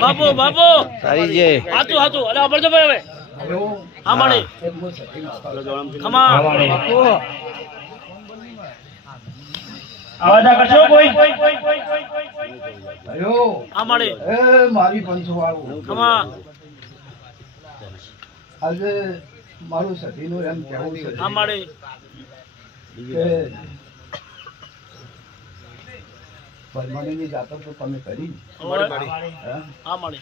બાપુ બાપુ સારી છે હાચું હાચું અરે અમરજો ભાઈ હવે હા માણે ખમા આવાજ કરશો કોઈ હા માણે એ મારી 500 વાળું ખમા આજે મારું સખીનું એમ કહેવું છે હા માણે કે પરમાણીની જાતક તો તમે કરી હા માણે